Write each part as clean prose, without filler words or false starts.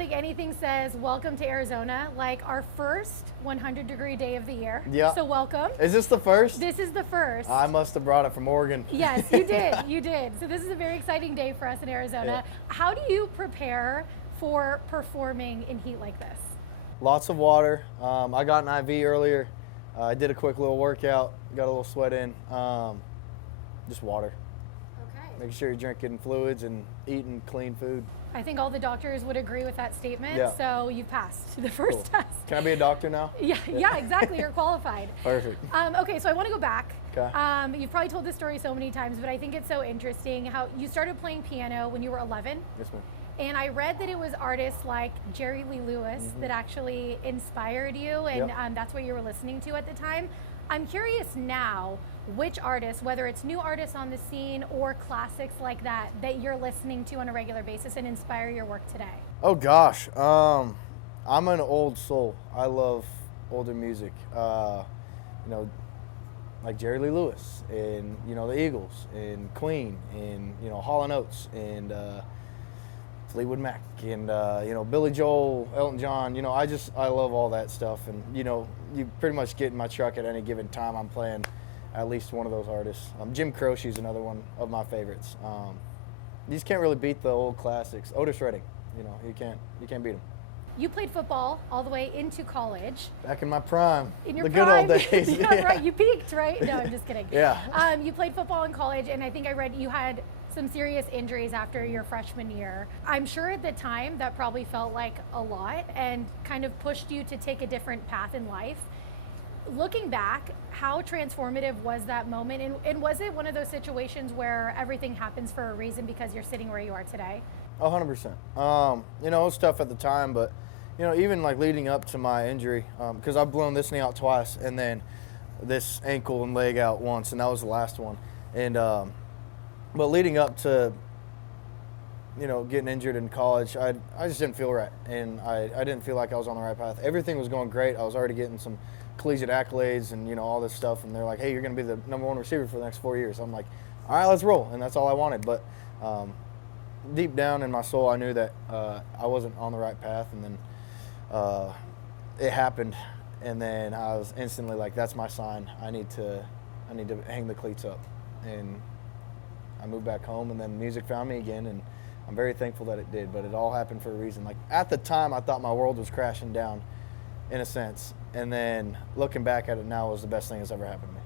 think anything says welcome to Arizona like our first 100-degree day of the year. Yeah. So welcome. Is this the first? This is the first. I must have brought it from Oregon. Yes, you did. You did. So this is a very exciting day for us in Arizona. Yeah. How do you prepare for performing in heat like this? Lots of water. I got an IV earlier. I did a quick little workout, got a little sweat in. Just water. Okay. Making sure you're drinking fluids and eating clean food. I think all the doctors would agree with that statement. Yeah. So you passed the first Cool. test. Can I be a doctor now? Yeah, exactly. You're qualified. Perfect. Okay, so I want to go back. Okay. You've probably told this story so many times, but I think it's so interesting how you started playing piano when you were 11. Yes, ma'am. And I read that it was artists like Jerry Lee Lewis that actually inspired you, and Yep. that's what you were listening to at the time. I'm curious now, which artists, whether it's new artists on the scene or classics like that, that you're listening to on a regular basis and inspire your work today? Oh gosh, I'm an old soul. I love older music. Like Jerry Lee Lewis and the Eagles and Queen and Hall & Oates and Fleetwood Mac and Billy Joel, Elton John. I love all that stuff, and you pretty much get in my truck at any given time. I'm playing at least one of those artists. Jim Croce's another one of my favorites. You just can't really beat the old classics. Otis Redding, you can't beat him. You played football all the way into college. Back in my prime, In your the prime. good old days. Yeah, right. You peaked, right? No, I'm just kidding. Yeah. You played football in college, and I think I read you had some serious injuries after your freshman year. I'm sure at the time that probably felt like a lot and kind of pushed you to take a different path in life. Looking back, how transformative was that moment? And was it one of those situations where everything happens for a reason because you're sitting where you are today? 100%. It was tough at the time, but even like leading up to my injury, because I've blown this knee out twice and then this ankle and leg out once, and that was the last one. And but leading up to getting injured in college, I just didn't feel right, and I didn't feel like I was on the right path. Everything was going great. I was already getting some collegiate accolades and all this stuff, and they're like, hey, you're going to be the #1 receiver for the next 4 years. I'm like, all right, let's roll, and that's all I wanted. But deep down in my soul, I knew that I wasn't on the right path, and then it happened, and then I was instantly like, that's my sign. I need to hang the cleats up, and I moved back home, and then music found me again, and I'm very thankful that it did. But it all happened for a reason. Like at the time, I thought my world was crashing down, in a sense, and then looking back at it now was the best thing that's ever happened to me.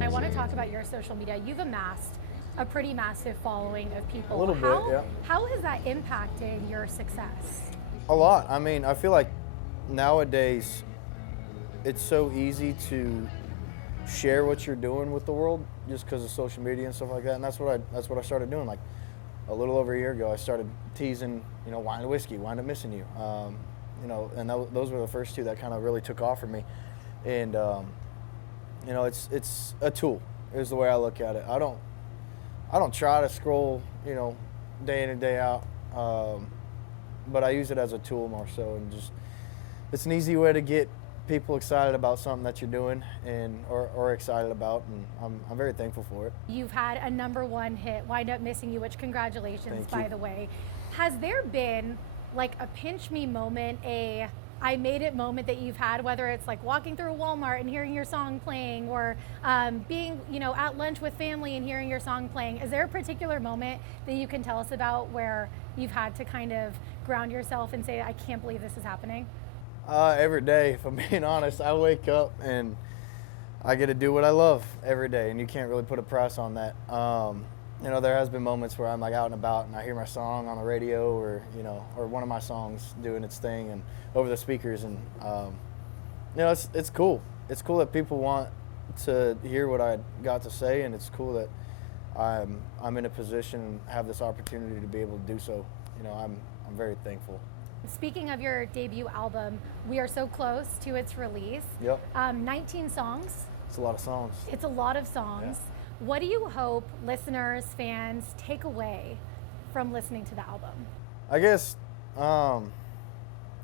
I want to talk about your social media. You've amassed a pretty massive following of people. A little bit, yeah. How has that impacted your success? A lot. I mean, I feel like nowadays it's so easy to share what you're doing with the world just because of social media and stuff like that. And that's what I started doing. Like a little over a year ago, I started teasing, wine and whiskey, wind up missing you. And those were the first two that kind of really took off for me. And it's a tool is the way I look at it. I don't try to scroll, day in and day out. But I use it as a tool more so, and just it's an easy way to get people excited about something that you're doing or excited about, and I'm very thankful for it. You've had a #1 hit, Wind Up Missing You, which congratulations, Thank you. by the way. Has there been like a pinch me moment, a I made it moment that you've had, whether it's like walking through a Walmart and hearing your song playing, or being at lunch with family and hearing your song playing? Is there a particular moment that you can tell us about where you've had to kind of ground yourself and say, I can't believe this is happening? Every day, if I'm being honest. I wake up and I get to do what I love every day, and you can't really put a price on that. There has been moments where I'm like out and about and I hear my song on the radio, or one of my songs doing its thing and over the speakers, and it's cool. It's cool that people want to hear what I got to say, and it's cool that I'm in a position and have this opportunity to be able to do so. I'm very thankful. Speaking of your debut album, we are so close to its release. Yep. 19 songs. It's a lot of songs. It's a lot of songs. Yeah. What do you hope listeners, fans take away from listening to the album? I guess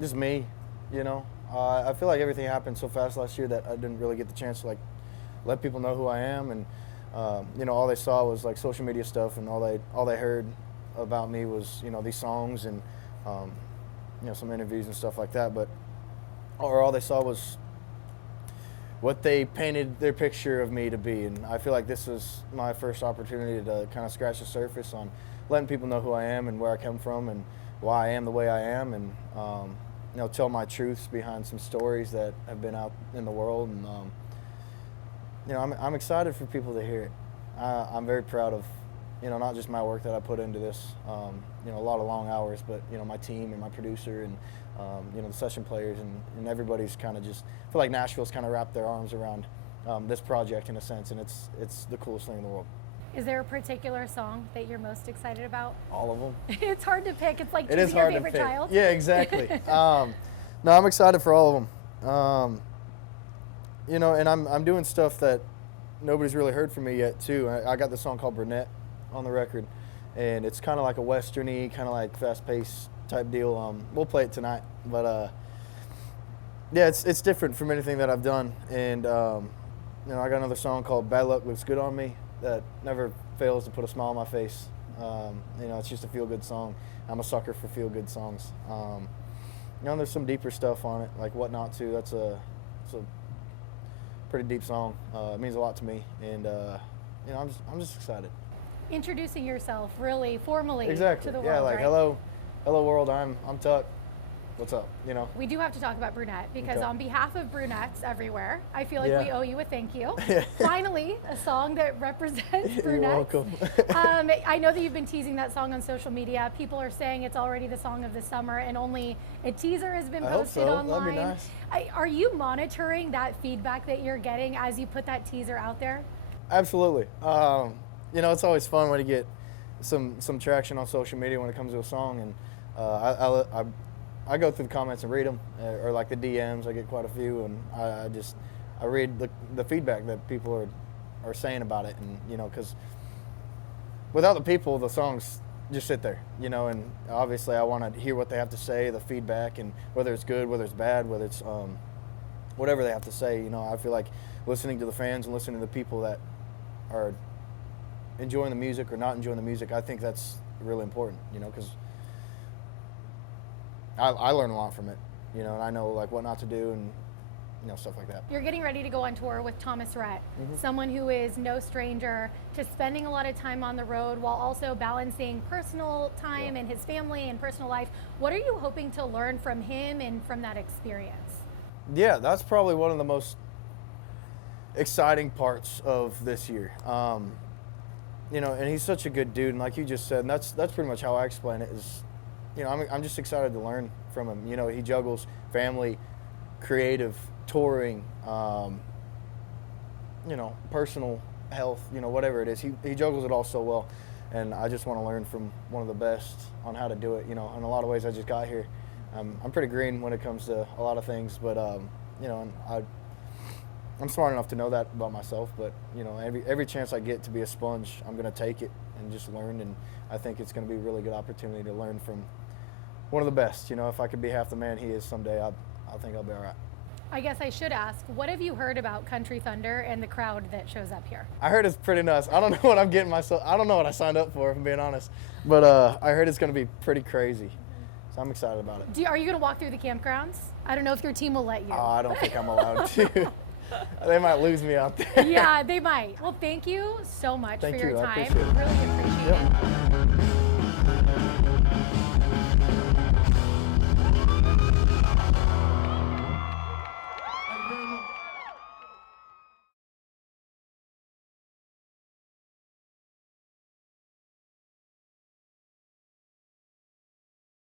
just me, I feel like everything happened so fast last year that I didn't really get the chance to let people know who I am, and you know, all they saw was like social media stuff, and all they heard about me was, you know, these songs and you know, some interviews and stuff like that. But or all they saw was what they painted their picture of me to be. And I feel like this was my first opportunity to kind of scratch the surface on letting people know who I am and where I come from and why I am the way I am, and you know, tell my truths behind some stories that have been out in the world. And you know, I'm excited for people to hear it. I'm very proud of, you know, not just my work that I put into this, you know, a lot of long hours, but, you know, my team and my producer and, you know, the session players and everybody's kind of just, I feel like Nashville's kind of wrapped their arms around this project in a sense, and it's the coolest thing in the world. Is there a particular song that you're most excited about? All of them. It's hard to pick. It's like It is choosing your hard to favorite pick. child. Yeah, exactly. No, I'm excited for all of them. You know, and I'm doing stuff that nobody's really heard from me yet too. I got this song called Brunette on the record, and it's kind of like a westerny, kind of like fast-paced type deal. We'll play it tonight, but yeah, it's different from anything that I've done. And you know, I got another song called Bad Luck Looks Good on Me that never fails to put a smile on my face. You know, it's just a feel-good song. I'm a sucker for feel-good songs. You know, there's some deeper stuff on it, like What Not To. It's a pretty deep song. It means a lot to me, and you know, I'm just excited. Introducing yourself really formally Exactly. to the world, Yeah, like right? hello world. I'm Tuck. What's up? You know. We do have to talk about Brunette because Okay. on behalf of brunettes everywhere, I feel like Yeah. we owe you a thank you. Finally, a song that represents You're brunettes. welcome. I know that you've been teasing that song on social media. People are saying it's already the song of the summer, and only a teaser has been I hope posted so. online. That'd be nice. Are you monitoring that feedback that you're getting as you put that teaser out there? Absolutely. You know, it's always fun when you get some traction on social media when it comes to a song, and I go through the comments and read them, or like the DMs. I get quite a few, and I read the feedback that people are saying about it, and you know, because without the people, the songs just sit there, you know. And obviously, I want to hear what they have to say, the feedback, and whether it's good, whether it's bad, whether it's whatever they have to say. You know, I feel like listening to the fans and listening to the people that are enjoying the music or not enjoying the music, I think that's really important, you know, because I learn a lot from it, you know, and I know like what not to do and, you know, stuff like that. You're getting ready to go on tour with Thomas Rhett, someone who is no stranger to spending a lot of time on the road while also balancing personal time and his family and personal life. What are you hoping to learn from him and from that experience? Yeah, that's probably one of the most exciting parts of this year. You know, and he's such a good dude, and like you just said, and that's pretty much how I explain it is, you know, I'm just excited to learn from him. You know, he juggles family, creative, touring, you know, personal health, you know, whatever it is. He juggles it all so well, and I just want to learn from one of the best on how to do it. You know, in a lot of ways, I just got here. I'm pretty green when it comes to a lot of things, but you know, and I'm smart enough to know that about myself. But you know, every chance I get to be a sponge, I'm going to take it and just learn. And I think it's going to be a really good opportunity to learn from one of the best. You know, if I could be half the man he is someday, I think I'll be all right. I guess I should ask, what have you heard about Country Thunder and the crowd that shows up here? I heard it's pretty nuts. I don't know what I'm getting myself. I don't know what I signed up for, if I'm being honest. But I heard it's going to be pretty crazy. So I'm excited about it. Are you going to walk through the campgrounds? I don't know if your team will let you. Oh, I don't think I'm allowed to. They might lose me out there. Yeah, they might. Well, thank you so much Thank for your you. I time. appreciate it. Really appreciate it. Yep.